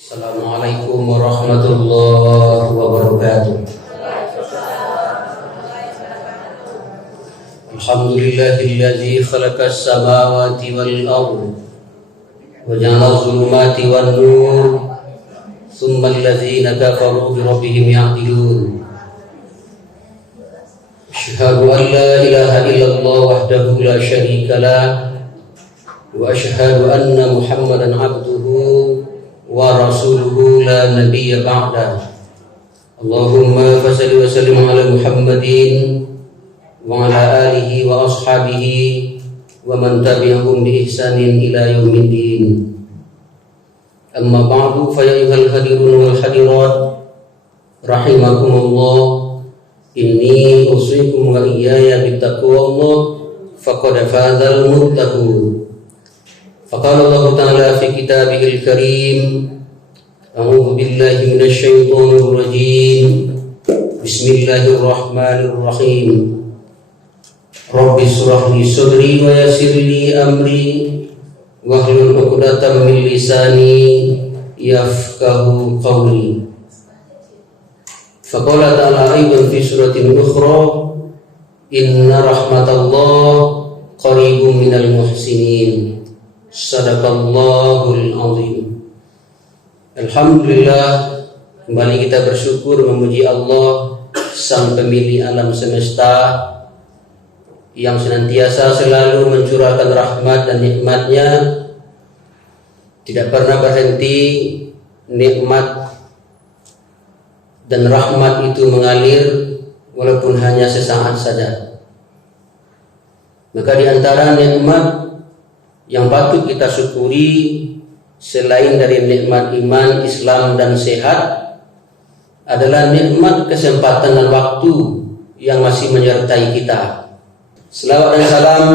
Assalamualaikum warahmatullahi wabarakatuh. Alhamdulillahilladzi khalaqas samawati wal ardh wa ja'ala adh-dhulumati wan nur thumma alladzina kafaru bi rabbihim ya'dilun. Asyhadu an la ilaha illallah wahdahu la syarika lah wa asyhadu anna Muhammadan abduhu wa rasuluhu la nabiyya ba'da. Allahumma fassalli wa sallim ala Muhammadin wa ala alihi wa ashabihi wa man tabi'ahum bi ihsanin ila yaumiddin. Amma ba'du, fa ya ayyuhal hadirun wal hadirat rahimakumullah, inni usikum wa iyaya bittaqwallah faqad fazal muttaqun. Faqala Allah Ta'ala fi kitabihil karim, a'udzu billahi minasy syaithanir rajim. Bismillahirrahmanirrahim. Rabbi shrah li sadri wa yassir li amri wahlul 'uqdatam min lisani yafqahu qawli. Faqala ta'ala aidan fi suratin ukhra, inna rahmatallahi qaribun minal muhsinin. Sadaqallahul azim. Alhamdulillah, kembali kita bersyukur memuji Allah, sang pemilik alam semesta, yang senantiasa selalu mencurahkan rahmat dan nikmatnya, tidak pernah berhenti nikmat dan rahmat itu mengalir walaupun hanya sesaat saja. Maka di antara nikmat yang patut kita syukuri selain dari nikmat iman, Islam dan sehat adalah nikmat kesempatan dan waktu yang masih menyertai kita. Selawat dan salam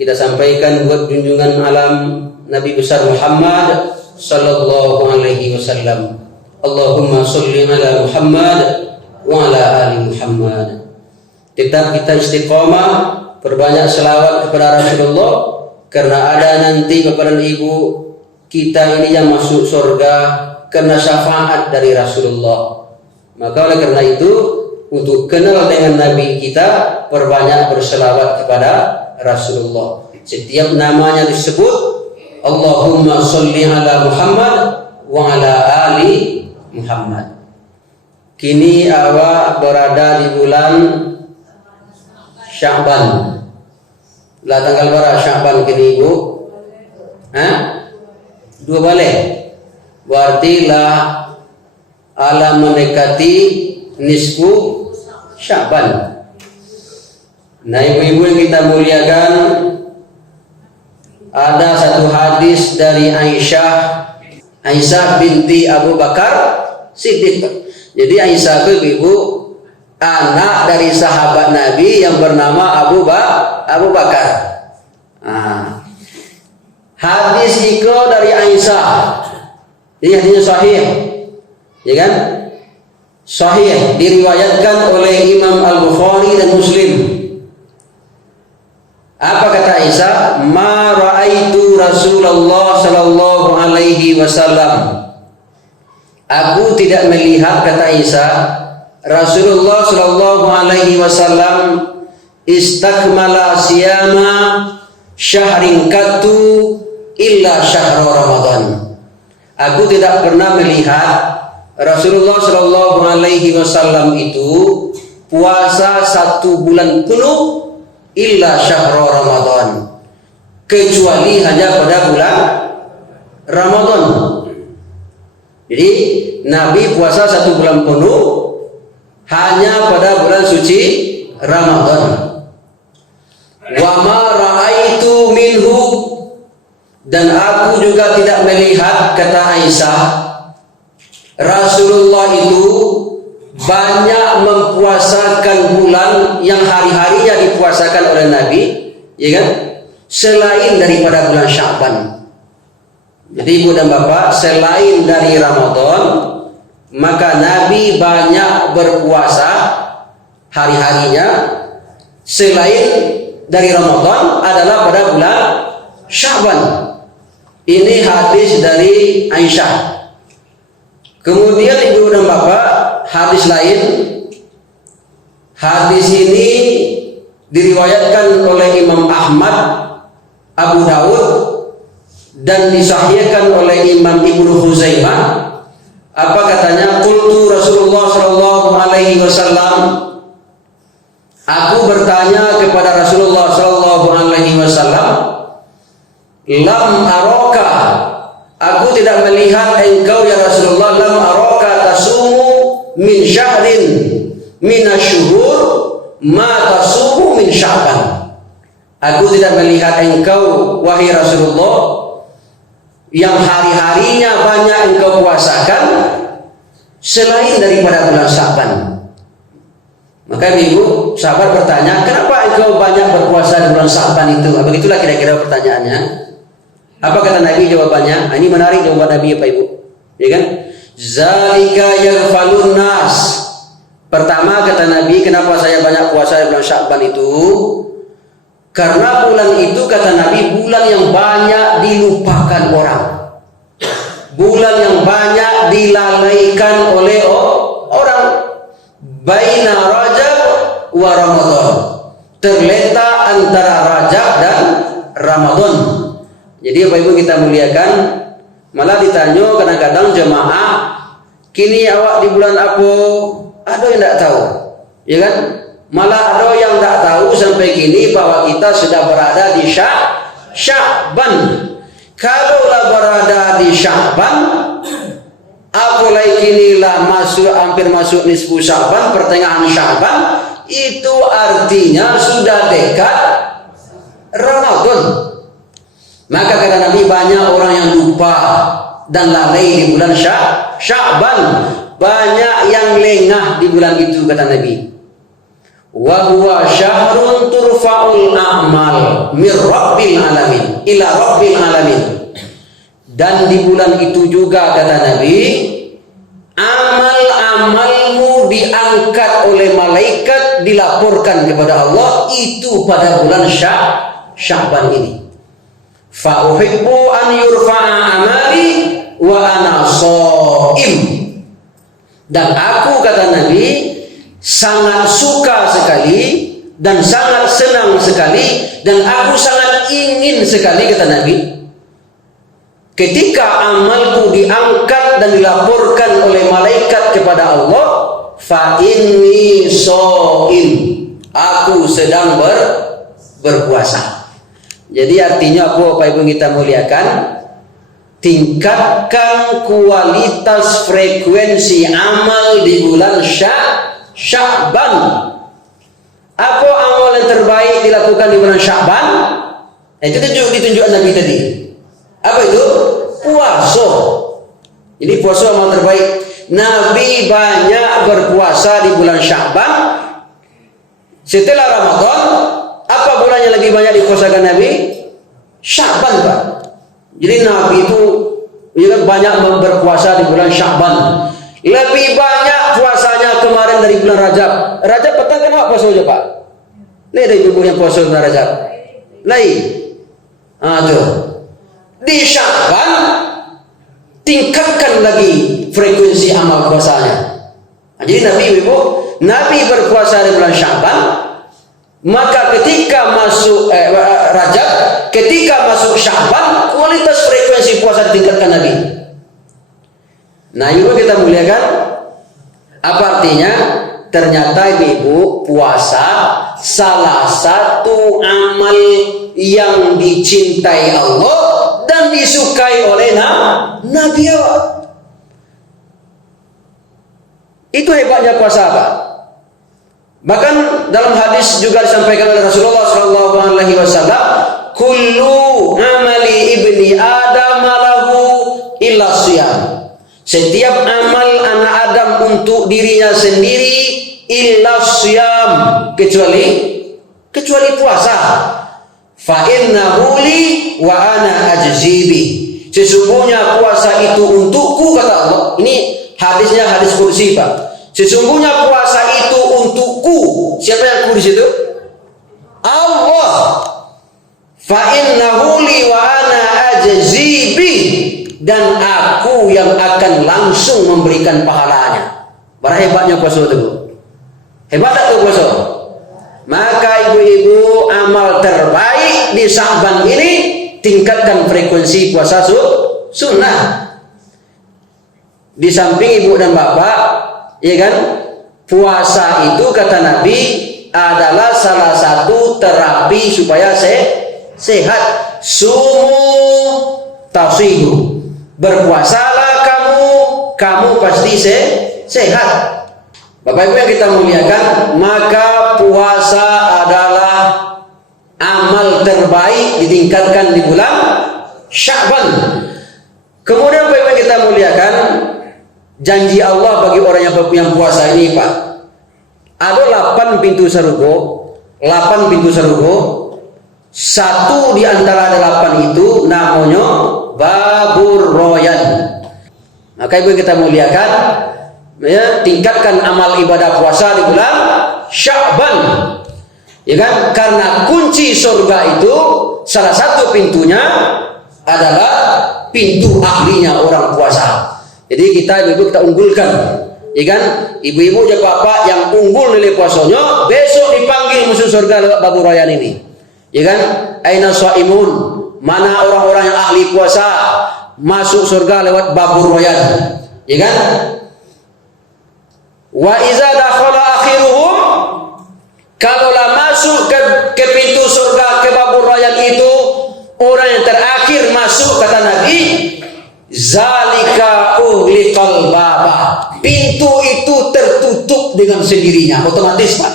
kita sampaikan buat junjungan alam Nabi besar Muhammad sallallahu alaihi wasallam. Allahumma sholli ala Muhammad wa ala ali Muhammad. Tetap kita istiqomah, perbanyak selawat kepada Rasulullah, karena ada nanti bapak dan ibu kita ini yang masuk surga karena syafaat dari Rasulullah. Maka oleh karena itu, untuk kenal dengan Nabi kita, perbanyak berselawat kepada Rasulullah. Setiap namanya disebut, Allahumma sholli ala Muhammad wa ala ali Muhammad. Kini awak berada di bulan Sya'ban. Lah tanggal berapa Sya'ban kini ibu? Dua balik. Berarti lah alam mendekati nisfu Sya'ban. Nah ibu-ibu yang kita muliakan, ada satu hadis dari Aisyah binti Abu Bakar Siddiq. Jadi Aisyah itu ibu anak dari sahabat Nabi yang bernama Abu Bakar. Hadis itu dari Aisyah. Ini hadisnya sahih, ya kan? Sahih, diriwayatkan oleh Imam Al-Bukhari dan Muslim. Apa kata Aisyah? Ma ra'aitu Rasulullah sallallahu alaihi wasallam. Aku tidak melihat, kata Aisyah, Rasulullah sallallahu alaihi wasallam istakmala siyama syahrin qattu illa syahr Ramadan. Aku tidak pernah melihat Rasulullah sallallahu alaihi wasallam itu puasa 1 bulan penuh illa syahr Ramadan, kecuali hanya pada bulan Ramadan. Jadi Nabi puasa 1 bulan penuh hanya pada bulan suci Ramadan. Wa ma ra'aitu minhu, dan aku juga tidak melihat, kata Aisyah, Rasulullah itu banyak mempuasakan bulan yang hari-harinya dipuasakan oleh Nabi, ya kan? Selain daripada bulan Sya'ban. Jadi ibu dan bapak, selain dari Ramadan, maka Nabi banyak berpuasa hari-harinya selain dari Ramadan adalah pada bulan Sya'ban. Ini hadis dari Aisyah. Kemudian ibu dan bapak, hadis lain. Hadis ini diriwayatkan oleh Imam Ahmad, Abu Daud, dan disahihkan oleh Imam Ibnu Khuzaimah. Apa katanya? Qultu Rasulullah sallallahu alaihi wasallam. Aku bertanya kepada Rasulullah sallallahu alaihi wasallam, lam araka, aku tidak melihat engkau ya Rasulullah, lam araka tasumu min syahrin minasyuhur ma tasumu min Sya'ban. Aku tidak melihat engkau wahai Rasulullah yang hari-harinya banyak engkau puasakan selain daripada bulan Sya'ban. Maka ibu sahabat bertanya, kenapa engkau banyak berpuasa di bulan Sya'ban itu? Begitulah kira-kira pertanyaannya. Apa kata Nabi jawabannya? Ini menarik jawaban Nabi, Pak Ibu. Ya kan? Zalika yaghfalun nas. Pertama kata Nabi, kenapa saya banyak puasa di bulan Sya'ban itu? Karena bulan itu kata Nabi, bulan yang banyak dilupakan orang. Bulan yang banyak dilalaikan oleh orang. Baina Rajab wa Ramadan. Terletak antara Rajab dan Ramadan. Jadi Bapak Ibu kita muliakan, malah ditanya kadang-kadang jemaah, kini awak di bulan apa? Ada yang tidak tahu, ya kan? Malah ada yang tidak tahu sampai kini bahwa kita sudah berada di Sya'ban. Kalaulah berada di Sya'ban, apalagi kinilah hampir masuk nisfu Sya'ban, pertengahan Sya'ban, itu artinya sudah dekat Ramadan. Maka kata Nabi, banyak orang yang lupa dan lalai di bulan Sya'ban. Banyak yang lengah di bulan itu kata Nabi. Wa huwa syahrun turfa'ul a'mal mir rabbil alamin ila rabbil alamin. Dan di bulan itu juga kata Nabi, amal-amalmu diangkat oleh malaikat, dilaporkan kepada Allah itu pada bulan Sya'ban ini. Fa uhibbu an yurfa'a amali wa ana shaim. Dan aku kata Nabi sangat suka sekali dan sangat senang sekali dan aku sangat ingin sekali kata Nabi ketika amalku diangkat dan dilaporkan oleh malaikat kepada Allah, fa inni shaim, aku sedang berpuasa. Jadi artinya apa Bapak Ibu kita muliakan? Tingkatkan kualitas frekuensi amal di bulan Sya'ban. Apa amal yang terbaik dilakukan di bulan Sya'ban? Itu ditunjukkan Nabi tadi. Apa itu? Puasa. Jadi puasa amal terbaik. Nabi banyak berpuasa di bulan Sya'ban. Setelah Ramadan, apa bulan yang lebih banyak dipuasakan Nabi? Sya'ban, Pak. Jadi Nabi itu banyak berpuasa di bulan Sya'ban. Lebih banyak puasanya kemarin dari bulan Rajab. Rajab petang kan apa puasa aja, Pak? Lihat dari ibu yang puasa bulan Rajab. Lain. Tuh. Di Sya'ban tingkatkan lagi frekuensi amal puasanya. Jadi Nabi berpuasa di bulan Sya'ban. Maka ketika masuk Rajab, ketika masuk Sya'ban, kualitas frekuensi puasa ditingkatkan Nabi. Nah, ibu kita muliakan, apa artinya? Ternyata ibu puasa salah satu amal yang dicintai Allah dan disukai oleh Nabi Allah. Itu hebatnya puasa, Pak. Bahkan dalam hadis juga disampaikan oleh Rasulullah SAW, kullu amali ibni Adam lahu illa siyam. Setiap amal anak Adam untuk dirinya sendiri illa siyam, kecuali puasa. Fa innahu li wa ana ajzibi. Sesungguhnya puasa itu untukku kata Allah. Ini hadisnya hadis kursi, Pak. Sesungguhnya puasa itu untukku. Siapa yang ku di situ? Allah. Fa innahu li wa ana ajzibi. Dan aku aku yang akan langsung memberikan pahalanya. Berapa hebatnya puasa itu? Hebat tak tuh puasa? Maka ibu-ibu, amal terbaik di Sya'ban ini tingkatkan frekuensi puasa sunnah. Di samping ibu dan bapak, ya kan, puasa itu kata Nabi adalah salah satu terapi supaya sehat. Sumu tasihu, berpuasalah kamu pasti sehat. Bapak ibu yang kita muliakan, maka puasa adalah amal terbaik ditingkatkan di bulan Sya'ban. Kemudian Bapak ibu yang kita muliakan, janji Allah bagi orang yang puasa ini, Pak, ada 8 pintu surga. 8 pintu surga. Satu di antara 8 itu namanya Babur Royan. Maka ibu kita muliakan, ya, tingkatkan amal ibadah puasa di bulan Sya'ban. Ya kan? Karena kunci surga itu salah satu pintunya adalah pintu ahlinya orang puasa. Jadi kita ibu kita unggulkan, ya kan? Ibu-ibu dan bapak yang unggul nilai puasanya besok dipanggil musuh surga lewat Babur Royan ini. Ya kan? Aina shaimun, mana orang-orang yang ahli puasa masuk surga lewat Babur Royan. Ya kan? Wa iza dakhala akhiruhum, kalaulah masuk ke pintu surga ke Babur Royan itu orang yang terakhir masuk, kata Nabi, zalika ughliqal baba, pintu itu tertutup dengan sendirinya, otomatis, Pak.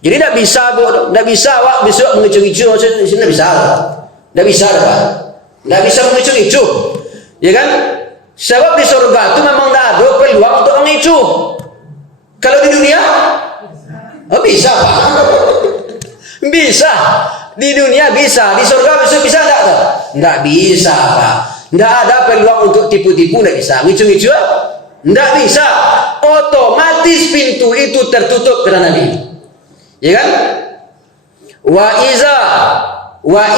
Jadi tidak bisa Pak besok mengicu-icu, tidak bisa, tidak bisa, Pak, tidak bisa mengicu-icu, ya kan? Sebab di surga itu memang tidak ada peluang untuk mengicu. Kalau di dunia, oh bisa, Pak, bisa. Di dunia bisa, di surga besok bisa tidak? Tidak bisa, Pak. Tidak ada peluang untuk tipu-tipu, tidak bisa. Ngicu-ngicu, tidak bisa. Otomatis pintu itu tertutup, kata Nabi. Ya kan? Wa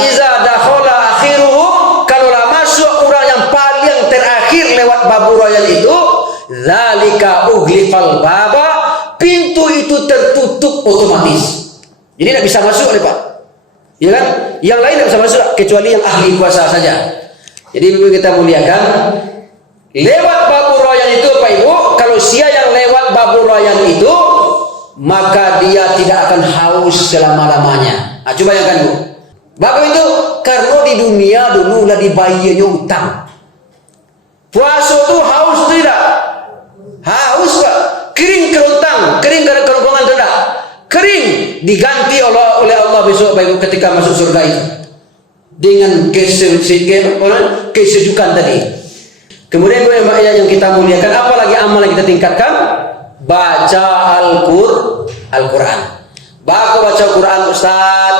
iza dakhala akhiruhum, kalaulah masuk orang yang paling terakhir lewat Babur Royan itu, zalika ughliqal baba, pintu itu tertutup otomatis. Jadi tidak bisa masuk, Pak. Ya kan? Yang lain tidak bisa masuk kecuali yang ahli puasa saja. Jadi ibu kita muliakan, lewat Babur Royan itu, Pak Ibu, kalau sia yang lewat Babur Royan itu, maka dia tidak akan haus selama-lamanya. Nah, coba bayangkan, Bu. Bapak itu karena di dunia dulu lah dibayarnya utang. Puasa itu haus tidak? Haus, Pak. Kering kerontang, kering karena kerongkongan tidak? Kering, diganti oleh Allah besok, Pak Ibu, ketika masuk surga itu dengan kesejukan tadi. Kemudian yang kita muliakan, apalagi amal yang kita tingkatkan, baca Al-Quran. Baca Quran, Ustaz.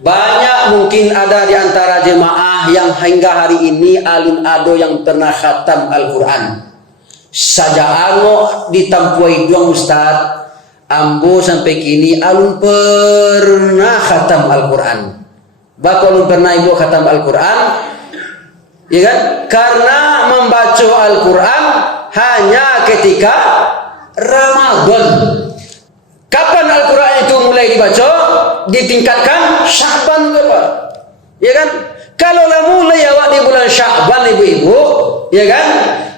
Banyak mungkin ada di antara jemaah yang hingga hari ini alun ado yang pernah khatam Al-Quran. Saja anu ditampui doang, Ustaz. Ambo sampai kini alun pernah khatam Al-Quran. Bapak alun pernah ibu khatam Al-Quran, ya kan? Karena membaca Al-Quran hanya ketika Ramadan. Kapan Al-Quran itu mulai dibaca? Ditingkatkan Sya'ban, Bapak. Ya kan? Kalau mulai awak di bulan Sya'ban, ibu-ibu, ya kan?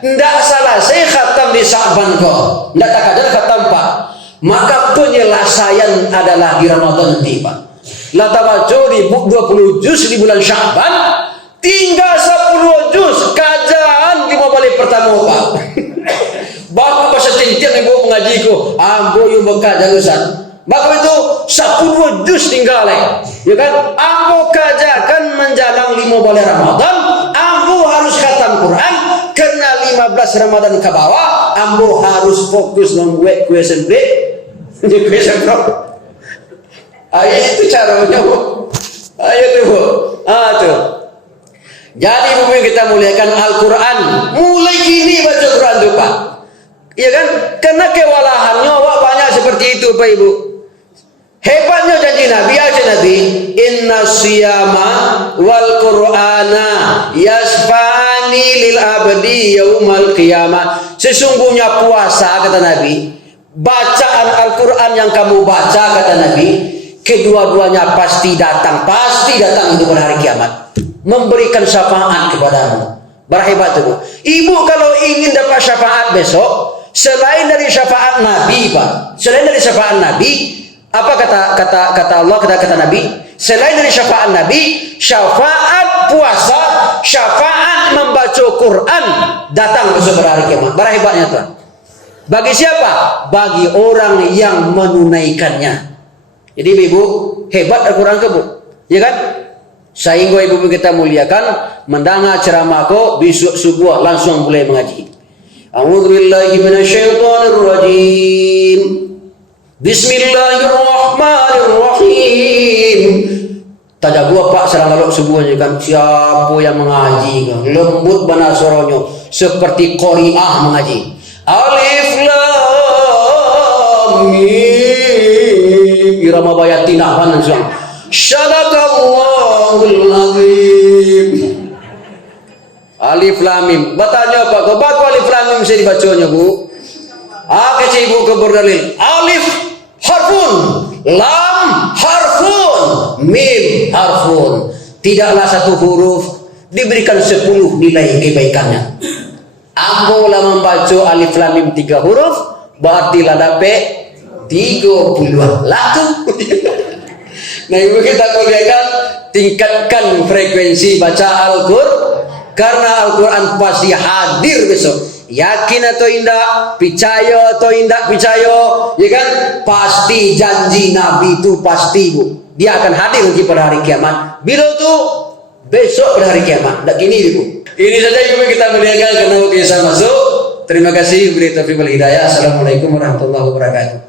Tidak salah saya khatam di Sya'ban kok. Tidak tak ada khatam, Pak. Maka penyelesaian adalah di Ramadan nanti, Pak. Lah tabaco di 20 juz di bulan Sya'ban, tinggal 10 juz kajian 5 balik pertama, Pak. Bapak bahasa tintian ibu mengajiku, ambo yang bekaja Ustaz. Bapak itu 10 juz tinggal, ya kan? Ambo kajakan menjelang 5 balik Ramadan, ambo harus khatam Quran, karena 15 Ramadan ke bawah, ambo harus fokus membuat question break, di question break. Ayat itu caranya, Bu. Ayat itu, Bu. Tuh. Jadi ibu yang kita muliakan, Al-Quran mulai kini baca Quran tuh, Pak. Iya kan? Karena kewalahannya Pak banyak seperti itu, Pak Ibu. Hebatnya janji Nabi, aja Nabi, inna siyama wal Qur'ana yasfa'ani lil abdi yaumal qiyamah. Sesungguhnya puasa, kata Nabi, bacaan Al-Quran yang kamu baca, kata Nabi, kedua-duanya pasti datang itu pada hari kiamat, memberikan syafaat kepadamu. Berhebat itu. Ibu kalau ingin dapat syafaat besok, selain dari syafaat Nabi, Pak, selain dari syafaat Nabi, apa kata Allah, kata Nabi, selain dari syafaat Nabi, syafaat puasa, syafaat membaca Quran datang besok pada hari kiamat. Berhebatnya tuh. Bagi siapa? Bagi orang yang menunaikannya. Jadi ibu, hebat Al-Quran ke bu? Ya kan? Sehingga ibu kita muliakan, mendengar ceramahku besok subuh langsung mulai mengaji. A'udzubillahi minasyaitonirrajim. Bismillahirrahmanirrahim. Tajak gua Pak serang kalau subuhnya kan, siapa yang mengaji kan? Lembut bana suaranya seperti qari'ah mengaji. Alif lam mim. Irama bayatina kan langsung. Sadaqallahul azim. Alif lam mim. Bertanya Pak, kau baca alif lam mim bisa dibacanya Bu? Kecil ibu keberdalil. Alif harfun, lam harfun, mim harfun. Tidaklah satu huruf diberikan 10 nilai kebaikannya. Ambolah membaca alif lam mim 3 huruf, berarti lah dapat 30 laku. Nah ibu kita kuliahkan, tingkatkan frekuensi baca Al-Quran, karena Al-Quran pasti hadir besok. Yakin atau indah, percaya atau indah percaya, ya kan? Pasti janji Nabi itu pasti bu, dia akan hadir pada hari kiamat. Bila itu besok pada hari kiamat. Tak gini ibu. Ini saja ibu kita melihatkan karena waktu saya masuk. Terima kasih, beri taufiq wal hidayah. Assalamualaikum warahmatullahi wabarakatuh.